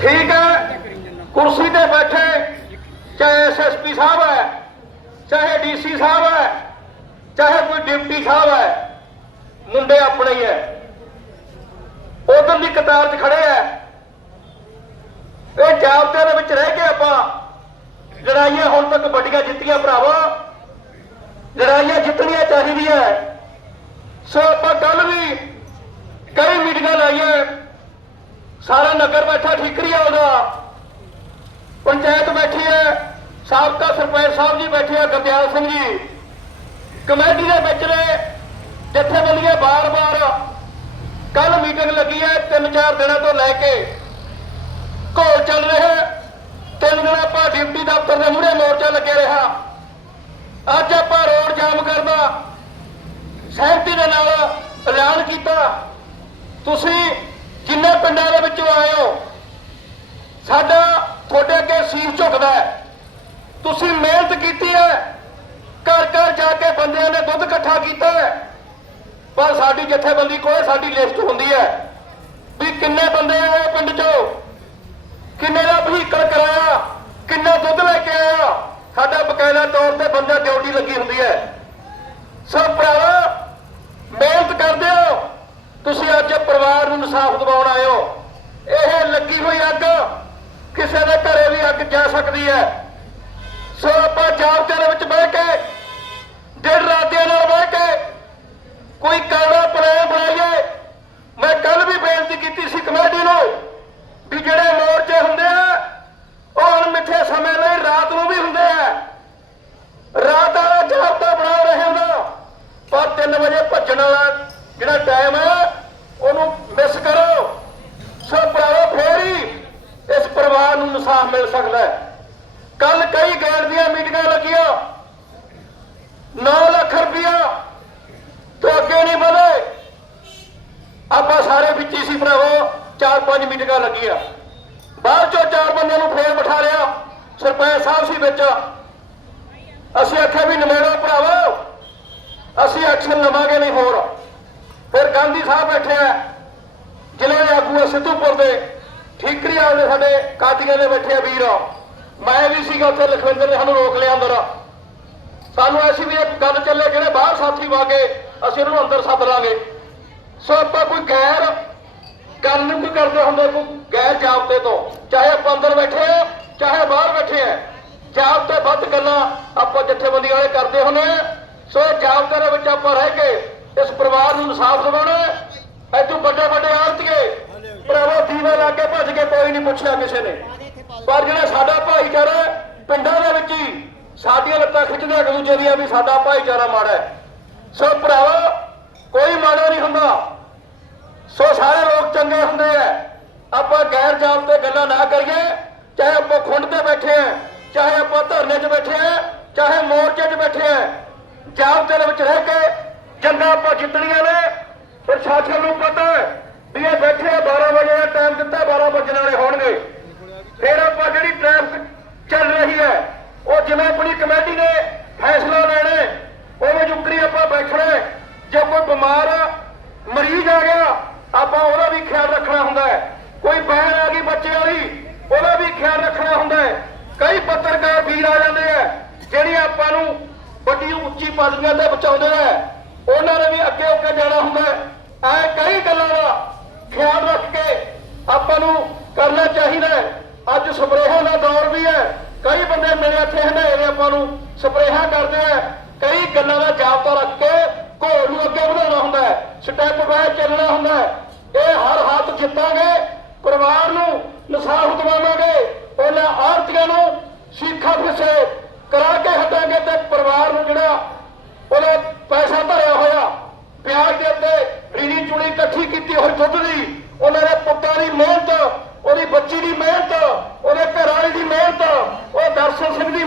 ਠੀਕ ਹੈ। ਕੁਰਸੀ ਤੇ ਬੈਠੇ, ਚਾਹੇ ਐਸਐਸਪੀ ਸਾਹਿਬ ਹੈ, ਚਾਹੇ ਡੀਸੀ ਸਾਹਿਬ ਹੈ, ਚਾਹੇ ਕੋਈ ਡਿਪਟੀ ਸਾਹਿਬ ਹੈ, ਮੁੰਡੇ ਆਪਣੇ ਹੀ ਹੈ। ਉਧਰ ਦੀ ਕਤਾਰ 'ਚ ਖੜੇ ਹੈ। ਇਹ ਜਾਬਤੇ ਦੇ ਵਿੱਚ ਰਹਿ ਕੇ ਆਪਾਂ ਲੜਾਈਆਂ ਹੁਣ ਤੱਕ ਵੱਡੀਆਂ ਜਿੱਤੀਆਂ ਭਰਾਵਾ। ਲੜਾਈਆਂ ਜਿੱਤਣੀਆਂ ਚਾਹੀਦੀਆਂ ਸੋ ਆਪਾਂ ਕੱਲ ਵੀ ਕਈ ਮੀਟਿੰਗਾਂ ਲਾਈਆਂ ਸਾਰਾ ਨਗਰ ਬੈਠਾ ਪੰਚਾਇਤ ਬੈਠੀ ਹੈ, ਸਾਬਕਾ ਸਰਪੰਚ ਸਾਹਿਬ ਜੀ ਬੈਠੇ ਆ ਗਰਦਿਆਲ ਸਿੰਘ ਜੀ। ਕਮੇਟੀ ਦੇ ਵਿੱਚ ਨੇ ਜਥੇਬੰਦੀਆਂ ਬਾਰ-ਬਾਰ। ਕੱਲ ਮੀਟਿੰਗ ਲੱਗੀ ਹੈ ਤਿੰਨ ਚਾਰ ਦਿਨਾਂ ਤੋਂ ਲੈ ਕੇ। ਘੋਲ ਚੱਲ ਰਿਹਾ ਤਿੰਨ ਦਿਨ ਆਪਾਂ ਡਿਪਟੀ ਦਫ਼ਤਰ ਦੇ ਮੂਹਰੇ ਮੋਰਚਾ ਲੱਗਿਆ ਰਿਹਾ। ਅੱਜ ਆਪਾਂ ਰੋਡ ਜਾਮ ਕਰਦਾ। ਸਹਿਮਤੀ ਦੇ ਨਾਲ ਐਲਾਨ ਕੀਤਾ। ਤੁਸੀਂ ਜਿੰਨੇ ਪਿੰਡਾਂ ਦੇ ਵਿੱਚੋਂ ਆਏ ਹੋ ਸਾਡਾ ਤੁਹਾਡੇ ਅੱਗੇ ਸੀਸ ਝੁਕਦਾ ਹੈ ਤੁਸੀਂ ਮਿਹਨਤ ਕੀਤੀ ਹੈ। ਘਰ ਘਰ ਜਾ ਕੇ ਬੰਦਿਆਂ ਨੇ ਦੁੱਧ ਇਕੱਠਾ ਕੀਤਾ ਹੈ। ਪਰ ਸਾਡੀ ਜਥੇਬੰਦੀ ਕੋਲ ਸਾਡੀ ਲਿਸਟ ਹੁੰਦੀ ਹੈ ਵੀ ਕਿੰਨੇ ਬੰਦੇ ਆਏ ਪਿੰਡ ਚੋਂ, ਕਿੰਨੇ ਦਾ ਵਹੀਕਲ ਕਰਾਇਆ, ਕਿੰਨਾ ਦੁੱਧ ਲੈ ਕੇ ਆਇਆ। ਸਾਡਾ ਬਕਾਇਦਾ ਤੌਰ ਤੇ ਬੰਦਾ ਡਿਊਟੀ ਲੱਗੀ ਹੁੰਦੀ ਹੈ। ਸਭ ਭਰਾਵਾ, ਮਿਹਨਤ ਕਰਦੇ ਹੋ। ਤੁਸੀਂ ਅੱਜ ਪਰਿਵਾਰ ਨੂੰ ਇਨਸਾਫ ਦਿਵਾਉਣ ਆਏ ਹੋ। ਇਹ ਲੱਗੀ ਹੋਈ ਅੱਗ, ਕਿਸੇ ਦੇ ਘਰੇ ਵੀ ਅੱਗ ਜਾ ਸਕਦੀ ਹੈ। ਸੋ ਆਪਾਂ ਜਾਬਤੇ ਦੇ ਵਿੱਚ ਬਹਿ ਕੇ, ਦਿਨ ਰਾਤਿਆਂ ਨਾਲ ਬਹਿ ਕੇ ਕੋਈ ਕਾੜਾ ਪਲਾਨ ਬਣਾਈਏ। ਮੈਂ ਕੱਲ ਵੀ ਬੇਨਤੀ ਕੀਤੀ ਸੀ ਕਮੇਟੀ ਨੂੰ ਵੀ ਜਿਹੜੇ ਮੋਰਚੇ ਹੁੰਦੇ ਆ, ਉਹ ਅਣਮਿੱਥੇ ਸਮੇਂ ਲਈ ਰਾਤ ਨੂੰ ਵੀ ਹੁੰਦੇ ਆ। ਰਾਤ ਵਾਲਾ ਜਾਬਤਾ ਬਣਾ ਰਹੇ ਹੁੰਦਾ ਪਰ 3 ਵਜੇ ਭੱਜਣ ਵਾਲਾ ਜਿਹੜਾ ਟਾਈਮ ਹੈ ਉਹਨੂੰ ਮਿਸ ਕਰੋ। ਸੋ ਭਰਾਵੋ, ਫੇਰ ਹੀ ਇਸ ਪਰਿਵਾਰ ਨੂੰ ਇਨਸਾਫ ਮਿਲ ਸਕਦਾ ਹੈ। ਕੱਲ ਕਈ ਗੈਰ ਦੀਆਂ ਮੀਟਿੰਗਾਂ ਲੱਗੀਆਂ। 9 ਲੱਖ ਰੁਪਇਆ ਤੋਂ ਅੱਗੇ ਨਹੀਂ ਵਧੇ। ਆਪਾਂ ਸਾਰੇ ਵਿੱਚ ਹੀ ਸੀ ਭਰਾਵੋ, ਚਾਰ ਪੰਜ ਮੀਟਿੰਗਾਂ ਲੱਗੀਆਂ। ਬਾਅਦ ਚੋਂ ਚਾਰ ਬੰਦਿਆਂ ਨੂੰ ਫੇਰ ਬਿਠਾ ਲਿਆ, ਸਰਪੰਚ ਸਾਹਿਬ ਸੀ ਵਿੱਚ। ਅਸੀਂ ਆਖਿਆ ਵੀ ਨਿਮੇੜੋ ਭਰਾਵੋ, ਅਸੀਂ ਐਕਸ਼ਨ ਲਵਾਂਗੇ ਨਹੀਂ ਹੋਰ। ਫਿਰ ਗਾਂਧੀ ਸਾਹਿਬ ਬੈਠੇ ਆ, ਜ਼ਿਲ੍ਹੇ ਦੇ ਆਗੂ ਆ ਸਿੱਧੂਪੁਰ ਦੇ। ਠੀਕਰੀ ਵਾਲੇ ਸਾਡੇ ਕਾਦੀਆਂ ਦੇ ਬੈਠੇ ਆ ਵੀਰ। ਮੈਂ ਵੀ ਸੀਗਾ ਉੱਥੇ, ਲਖਵਿੰਦਰ ਨੇ ਸਾਨੂੰ ਰੋਕ ਲਿਆ ਅੰਦਰ। ਸਾਨੂੰ ਐਸੀ ਵੀ ਇੱਕ ਗੱਲ ਚੱਲੇ, ਜਿਹੜੇ ਬਾਹਰ ਸਾਥੀ ਵਾਗੇ ਅਸੀਂ ਉਹਨੂੰ ਅੰਦਰ ਸੱਦ ਲਾਂਗੇ। ਸੋ ਆਪਾਂ ਕੋਈ ਗੈਰ ਗੱਲ ਨਹੀਂ ਕੋਈ ਕਰਦੇ ਹੁੰਦੇ, ਕੋਈ ਗੈਰ ਜਾਬਤੇ ਤੋਂ, ਚਾਹੇ ਆਪਾਂ ਅੰਦਰ ਬੈਠੇ ਆ ਚਾਹੇ ਬਾਹਰ ਬੈਠੇ ਆ ਜਾਬਤੇ ਵੱਧ ਗੱਲਾਂ ਆਪਾਂ ਜਥੇਬੰਦੀਆਂ ਵਾਲੇ ਕਰਦੇ ਹੁੰਦੇ ਆ ਸੋ ਜਾਬਤੇ ਦੇ ਵਿੱਚ ਆਪਾਂ ਰਹਿ ਕੇ ਇਸ ਪਰਿਵਾਰ ਨੂੰ ਇਨਸਾਫ ਦਿਵਾਉਣਾ ਐਤੋਂ ਵੱਡੇ ਵੱਡੇ ਆਰਤੀਏ ਭਰਾਵਾ ਦੀਵੇ ਲਾ ਕੇ ਭੱਜ ਕੇ ਕੋਈ ਨਹੀਂ ਪੁੱਛਿਆ ਕਿਸੇ ਨੇ। ਪਰ ਜਿਹੜਾ ਸਾਡਾ ਭਾਈਚਾਰਾ ਪਿੰਡਾਂ ਦੇ ਵਿੱਚ ਹੀ, ਸਾਡੀਆਂ ਲੱਤਾਂ ਖਿੱਚਦੇ ਇੱਕ ਦੂਜੇ ਦੀਆਂ ਵੀ ਸਾਡਾ ਭਾਈਚਾਰਾ ਮਾੜਾ ਹੈ। ਸੋ ਭਰਾਵਾ, ਕੋਈ ਮਾੜਾ ਨਹੀਂ ਹੁੰਦਾ। ਸੋ ਸਾਰੇ ਲੋਕ ਚੰਗੇ ਹੁੰਦੇ ਆ। ਆਪਾਂ ਗੈਰ ਜਾਮ ਤੇ ਗੱਲਾਂ ਨਾ ਕਰੀਏ, ਚਾਹੇ ਆਪਾਂ ਖੁੰਡ ਤੇ ਬੈਠੇ ਆ, ਚਾਹੇ ਆਪਾਂ ਧਰਨੇ 'ਚ ਬੈਠੇ ਆ, ਚਾਹੇ ਮੋਰਚੇ 'ਚ ਬੈਠੇ ਆ ਜਾਮ ਦੇ ਵਿੱਚ ਰਹਿ ਕੇ ਜੰਗਾਂ ਆਪਾਂ ਜਿੱਤਣੀਆਂ ਨੇ। ਪ੍ਰਸ਼ਾਸਨ ਨੂੰ ਪਤਾ ਵੀ ਇਹ ਬੈਠੇ ਆ 12 ਵਜੇ ਦਾ ਟਾਈਮ ਦਿੱਤਾ 12 ਵਜੇ ਵਾਲੇ ਹੋਣਗੇ ਫਿਰ ਆਪਾਂ ਜਿਹੜੀ ਟ੍ਰੈਫਿਕ ਚੱਲ ਰਹੀ ਹੈ ਉਹ ਜਿਵੇਂ ਆਪਣੀ ਕਮੇਟੀ ਨੇ ਫੈਸਲਾ ਲੈਣਾ ਉਹਦੇ ਜੁਕਰੀ ਆਪਾਂ ਬੈਠਣਾ ਹੈ। ਜੇ ਕੋਈ ਬਿਮਾਰ ਆ, ਮਰੀਜ਼ ਆ ਗਿਆ ਆਪਾਂ ਉਹਦਾ ਵੀ ਖਿਆਲ ਰੱਖਣਾ ਹੁੰਦਾ ਹੈ। ਕੋਈ ਬਹਿਣ ਆ ਗਈ ਬੱਚੇ ਵਾਲੀ, ਉਹਦਾ ਵੀ ਖਿਆਲ ਰੱਖਣਾ ਹੁੰਦਾ ਹੈ। ਕਈ ਪੱਤਰਕਾਰ ਵੀਰ ਆ ਜਾਂਦੇ ਆ ਜਿਹੜੀ ਆਪਾਂ ਨੂੰ ਵੱਡੀ ਉੱਚੀ ਪਦਵੀਆਂ ਤੇ ਪਹੁੰਚਾਉਂਦੇ ਆ ਉਹਨਾਂ ਨੇ ਵੀ ਅੱਗੇ ਅੱਗੇ ਜਾਣਾ ਹੁੰਦਾ ਹੈ। ਐ ਕਈ ਗੱਲਾਂ ਦਾ ਖਿਆਲ ਰੱਖ ਕੇ ਆਪਾਂ ਨੂੰ ਕਰਨਾ ਚਾਹੀਦਾ ਹੈ। ਅੱਜ ਸਪਰੇਹਾਂ ਦਾ ਦੌਰ ਵੀ ਹੈ। ਕਈ ਬੰਦੇ ਮੇਰੇ ਇੱਥੇ ਹਨੇਰੇ ਆਪਾਂ ਨੂੰ ਸਪਰੇਹਾਂ ਕਰਦੇ ਆ ਕਈ ਜਿਹੜਾ ਆਰਤੀਆਂ ਨੂੰ ਸੀਖਾ ਫਿਸੇ ਕਰਾ ਕੇ ਹਟਾਂਗੇ ਤੇ ਪਰਿਵਾਰ ਨੂੰ ਜਿਹੜਾ ਉਹਦਾ ਪੈਸਾ ਭਰਿਆ ਹੋਇਆ ਪਿਆਰ ਦੇ ਉੱਤੇ ਰੀਣੀ ਚੁਣੀ ਇਕੱਠੀ ਕੀਤੀ ਹੋਈ ਦੁੱਧ ਦੀ, ਉਹਨਾਂ ਦੇ ਪੁੱਤਾਂ ਦੀ ਮਿਹਨਤ, ਉਹਦੀ ਬੱਚੀ ਦੀ ਮਿਹਨਤ, ਉਹਦੇ ਘਰ ਵਾਲੀ ਦੀ ਮਿਹਨਤ, ਉਹ ਦਰਸ਼ਨ ਸਿੰਘ ਦੀ